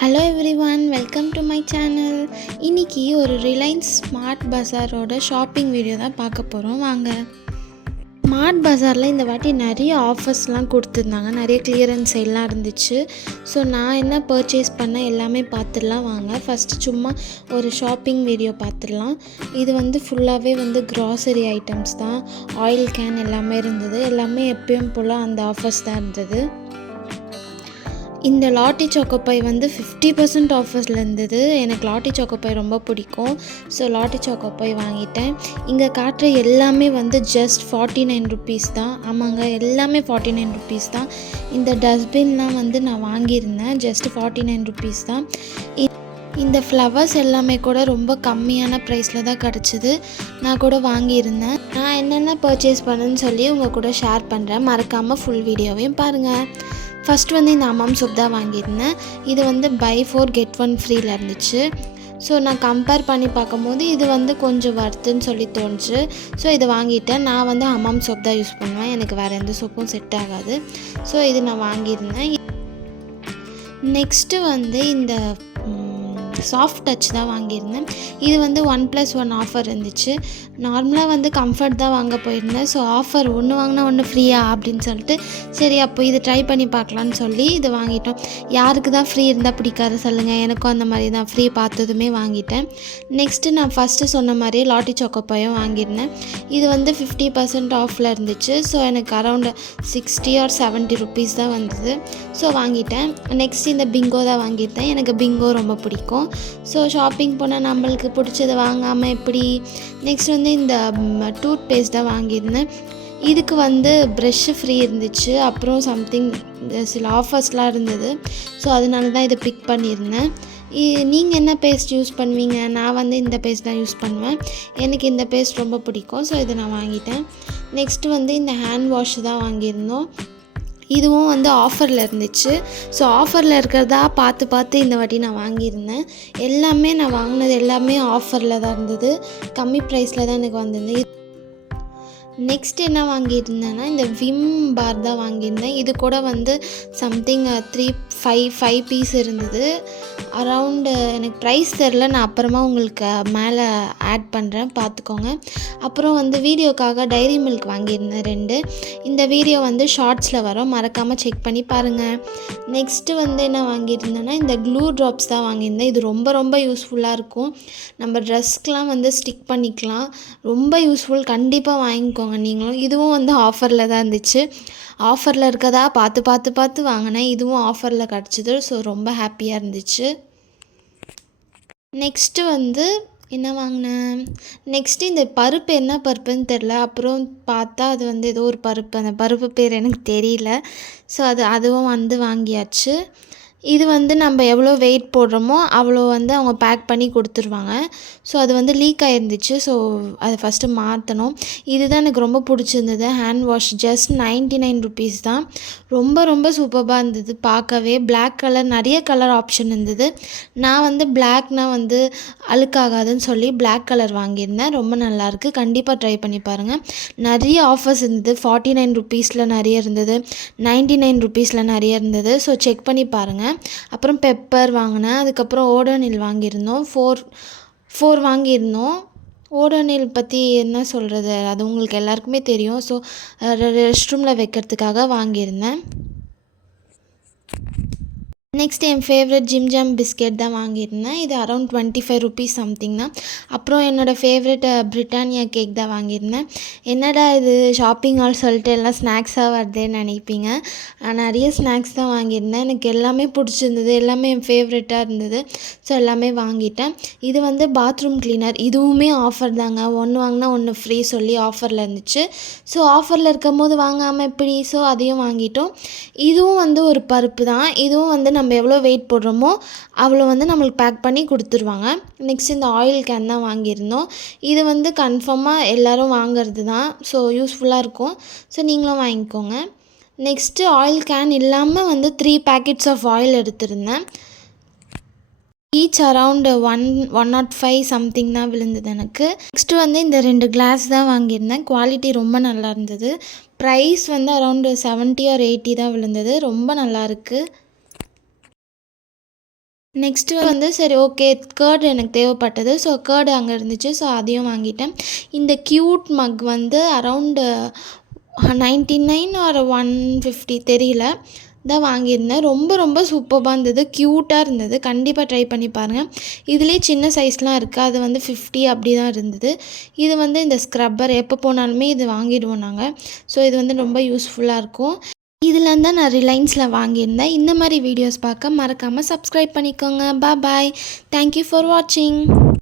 Hello everyone, welcome to my channel. இன்றைக்கி ஒரு Reliance smart பஸாரோட shopping video தான் பார்க்க போகிறோம். வாங்க. ஸ்மார்ட் பஸாரில் இந்த வாட்டி நிறைய ஆஃபர்ஸ்லாம் கொடுத்துருந்தாங்க, நிறைய கிளியரன்ஸ் எல்லாம் இருந்துச்சு. ஸோ நான் என்ன பர்ச்சேஸ் பண்ண எல்லாமே பார்த்துடலாம் வாங்க. ஃபஸ்ட்டு சும்மா ஒரு ஷாப்பிங் வீடியோ பார்த்துடலாம். இது ஃபுல்லாகவே க்ராசரி ஐட்டம்ஸ் தான். ஆயில் கேன் எல்லாமே இருந்தது. எல்லாமே எப்பயும் போல் அந்த ஆஃபர்ஸ் தான் இருந்தது. இந்த லாட்டி சாக்கோபை 50% ஆஃபர்ஸில் இருந்தது. எனக்கு லாட்டி சாக்கோபை ரொம்ப பிடிக்கும். ஸோ லாட்டி சாக்கோபை வாங்கிட்டேன். இங்கே காட்டுற எல்லாமே ஜஸ்ட் 49 ருபீஸ் தான். ஆமாங்க, எல்லாமே 49 ருபீஸ் தான். இந்த டஸ்ட்பின்லாம் நான் வாங்கியிருந்தேன். ஜஸ்ட் 49 ருபீஸ் தான். இந்த ஃப்ளவர்ஸ் எல்லாமே கூட ரொம்ப கம்மியான ப்ரைஸில் தான் கிடச்சிது. நான் கூட வாங்கியிருந்தேன். நான் என்னென்ன பர்ச்சேஸ் பண்ணேன்னு சொல்லி உங்கள் கூட ஷேர் பண்ணுறேன். மறக்காமல் ஃபுல் வீடியோவையும் பாருங்கள். ஃபஸ்ட்டு இந்த ஹமாம் சோப் தான் வாங்கியிருந்தேன். இது பை 4 get 1 ஃப்ரீயில் இருந்துச்சு. ஸோ நான் கம்பேர் பண்ணி பார்க்கும்போது இது கொஞ்சம் வர்த்துன்னு சொல்லி தோணுச்சு. ஸோ இதை வாங்கிட்டேன். நான் ஹமாம் சோப் தான் யூஸ் பண்ணுவேன். எனக்கு வேறு எந்த சோப்பும் செட் ஆகாது. ஸோ இது நான் வாங்கியிருந்தேன். நெக்ஸ்ட்டு இந்த சாஃப்ட் டச் தான் வாங்கியிருந்தேன். இது 1+1 ஆஃபர் இருந்துச்சு. நார்மலாக கம்ஃபர்ட் தான் வாங்க போயிருந்தேன். ஸோ ஆஃபர் ஒன்று வாங்கினா ஒன்று ஃப்ரீயா அப்படின்னு சொல்லிட்டு சரி அப்போ இது ட்ரை பண்ணி பார்க்கலான்னு சொல்லி இது வாங்கிட்டோம். யாருக்கு தான் ஃப்ரீ இருந்தால் பிடிக்காது சொல்லுங்கள். எனக்கும் அந்த மாதிரி தான். ஃப்ரீ பார்த்ததுமே வாங்கிட்டேன். நெக்ஸ்ட்டு நான் ஃபஸ்ட்டு சொன்ன மாதிரி லாட்டி சாக்கோபாயும் வாங்கியிருந்தேன். இது 50% ஆஃபில் இருந்துச்சு. ஸோ எனக்கு அரௌண்ட் 60 or 70 ருபீஸ் தான் வந்தது. ஸோ வாங்கிட்டேன். நெக்ஸ்ட் இந்த பிங்கோ தான் வாங்கியிருந்தேன். எனக்கு பிங்கோ ரொம்ப பிடிக்கும். ஸோ ஷாப்பிங் போனால் நம்மளுக்கு பிடிச்சதை வாங்காமல் எப்படி. நெக்ஸ்ட் இந்த டூத் பேஸ்ட் தான் வாங்கியிருந்தேன். இதுக்கு ப்ரெஷ்ஷு ஃப்ரீ இருந்துச்சு. அப்புறம் சம்திங் சில ஆஃபர்ஸ்லாம் இருந்தது. ஸோ அதனால தான் இதை பிக் பண்ணியிருந்தேன். நீங்கள் என்ன பேஸ்ட் யூஸ் பண்ணுவீங்க? நான் இந்த பேஸ்ட் தான் யூஸ் பண்ணுவேன். எனக்கு இந்த பேஸ்ட் ரொம்ப பிடிக்கும். ஸோ இதை நான் வாங்கிட்டேன். நெக்ஸ்ட்டு இந்த ஹேண்ட் வாஷ் தான் வாங்கியிருந்தோம். இதுவும் ஆஃபரில் இருந்துச்சு. ஸோ ஆஃபரில் இருக்கிறதா பார்த்து இந்த வாட்டி நான் வாங்கியிருந்தேன். எல்லாமே நான் வாங்கினது எல்லாமே ஆஃபரில் தான் இருந்தது. கம்மி ப்ரைஸில் தான் எனக்கு வந்திருந்தது. நெக்ஸ்ட் என்ன வாங்கியிருந்தேன்னா இந்த விம் பார் தான் வாங்கியிருந்தேன். இது கூட சம்திங் 5 பீஸ் இருந்தது. அரவுண்டு எனக்கு ப்ரைஸ் தெரில. நான் அப்புறமா உங்களுக்கு மேலே ஆட் பண்ணுறேன், பார்த்துக்கோங்க. அப்புறம் வீடியோக்காக டைரி மில்க் வாங்கியிருந்தேன் 2. இந்த வீடியோ ஷார்ட்ஸில் வரும், மறக்காமல் செக் பண்ணி பாருங்கள். நெக்ஸ்ட்டு என்ன வாங்கியிருந்தேன்னா இந்த க்ளூ ட்ராப்ஸ் தான் வாங்கியிருந்தேன். இது ரொம்ப ரொம்ப யூஸ்ஃபுல்லாக இருக்கும். நம்ம ட்ரெஸ்க்கெலாம் ஸ்டிக் பண்ணிக்கலாம். ரொம்ப யூஸ்ஃபுல். கண்டிப்பாக வாங்கிக்கோங்க நீங்களும். இதுவும் ஆஃபரில் தான் இருந்துச்சு. ஆஃபரில் இருக்கதா பார்த்து வாங்கினேன். இதுவும் ஆஃபரில் கிடச்சிது. ஸோ ரொம்ப ஹாப்பியாக இருந்துச்சு. நெக்ஸ்ட்டு என்ன வாங்கினேன்? நெக்ஸ்ட்டு இந்த பருப்பு என்ன பருப்புன்னு தெரில. அப்புறம் பார்த்தா அது ஏதோ ஒரு பருப்பு. அந்த பருப்பு பேர் எனக்கு தெரியல. ஸோ அதுவும் வாங்கியாச்சு. இது நம்ம எவ்வளோ வெயிட் போடுறோமோ அவ்வளோ அவங்க பேக் பண்ணி கொடுத்துருவாங்க. ஸோ அது லீக் ஆகிருந்துச்சு. ஸோ அதை ஃபஸ்ட்டு மாற்றணும். இதுதான் எனக்கு ரொம்ப பிடிச்சிருந்தது. ஹேண்ட் வாஷ் ஜஸ்ட் 99 ருபீஸ் தான். ரொம்ப ரொம்ப சூப்பராக இருந்தது பார்க்கவே. பிளாக் கலர், நிறைய கலர் ஆப்ஷன் இருந்தது. நான் பிளாக்னால் அழுக்காகாதுன்னு சொல்லி பிளாக் கலர் வாங்கியிருந்தேன். ரொம்ப நல்லாயிருக்கு. கண்டிப்பாக ட்ரை பண்ணி பாருங்கள். நிறைய ஆஃபர்ஸ் இருந்தது. 49 ருபீஸில் நிறைய இருந்தது. 99 ருபீஸில் நிறைய இருந்தது. ஸோ செக் பண்ணி பாருங்கள். அப்புறம் பெப்பர் வாங்கினேன். அதுக்கப்புறம் ஓடோனில் வாங்கியிருந்தோம். 4 வாங்கியிருந்தோம். ஓடோனில் பற்றி என்ன சொல்கிறது, அது உங்களுக்கு எல்லாருக்குமே தெரியும். ஸோ ரெஸ்ட் ரூமில் வைக்கிறதுக்காக வாங்கியிருந்தேன். நெக்ஸ்ட் என் ஃபேவரட் ஜிம் ஜாம் பிஸ்கெட் தான் வாங்கியிருந்தேன். இது அரௌண்ட் 25 ருபீஸ் சம்திங் தான். அப்புறம் என்னோடய ஃபேவரட் பிரிட்டானியா கேக் தான் வாங்கியிருந்தேன். என்னடா இது ஷாப்பிங் ஆல் சொல்லிட்டு எல்லாம் ஸ்நாக்ஸாக வருதுன்னு நினைப்பீங்க. நிறைய ஸ்நாக்ஸ் தான் வாங்கியிருந்தேன். எனக்கு எல்லாமே பிடிச்சிருந்தது. எல்லாமே என் ஃபேவரட்டாக இருந்தது. ஸோ எல்லாமே வாங்கிட்டேன். இது பாத்ரூம் கிளீனர். இதுவுமே ஆஃபர் தாங்க. ஒன்று வாங்கினா ஒன்று ஃப்ரீ சொல்லி ஆஃபரில் இருந்துச்சு. ஸோ ஆஃபரில் இருக்கும் போது வாங்காமல் எப்படி. ஸோ அதையும் வாங்கிட்டோம். இதுவும் ஒரு பருப்பு தான். இதுவும் நம்ம எவ்வளோ வெயிட் போடுறோமோ அவ்வளோ நம்மளுக்கு பேக் பண்ணி கொடுத்துருவாங்க. நெக்ஸ்ட் இந்த ஆயில் கேன் தான் வாங்கியிருந்தோம். இது கன்ஃபார்மாக எல்லோரும் வாங்கிறது தான். ஸோ யூஸ்ஃபுல்லாக இருக்கும். ஸோ நீங்களும் வாங்கிக்கோங்க. நெக்ஸ்ட்டு ஆயில் கேன் இல்லாமல் 3 பேக்கெட்ஸ் ஆஃப் ஆயில் எடுத்திருந்தேன். ஈச் அரவுண்டு 105 சம்திங் தான் விழுந்தது எனக்கு. நெக்ஸ்ட்டு இந்த 2 கிளாஸ் தான் வாங்கியிருந்தேன். குவாலிட்டி ரொம்ப நல்லா இருந்தது. ப்ரைஸ் அரவுண்டு 70 or 80 தான் விழுந்தது. ரொம்ப நல்லாயிருக்கு. நெக்ஸ்ட்டு வந்து சரி ஓகே கர்டு எனக்கு தேவைப்பட்டது. ஸோ கர்டு அங்கே இருந்துச்சு. ஸோ அதையும் வாங்கிட்டேன். இந்த க்யூட் மக் வந்து அரவுண்டு 99 ஆர் 150 தெரியல தான் வாங்கியிருந்தேன். ரொம்ப ரொம்ப சூப்பராக இருந்தது. க்யூட்டாக இருந்தது. கண்டிப்பாக ட்ரை பண்ணி பாருங்கள். இதுலேயே சின்ன சைஸ்லாம் இருக்குது. அது வந்து 50 அப்படி தான் இருந்தது. இது வந்து இந்த ஸ்க்ரப்பர் எப்போ போனாலுமே இது வாங்கிடுவோம் நாங்கள். ஸோ இது வந்து ரொம்ப யூஸ்ஃபுல்லாக இருக்கும். இதில் தான் நான் ரிலையன்ஸில் வாங்கியிருந்தேன். இந்த மாதிரி வீடியோஸ் பார்க்க மறக்காமல் சப்ஸ்கிரைப் பண்ணிக்கோங்க. பாய். தேங்க்யூ ஃபார் வாட்சிங்.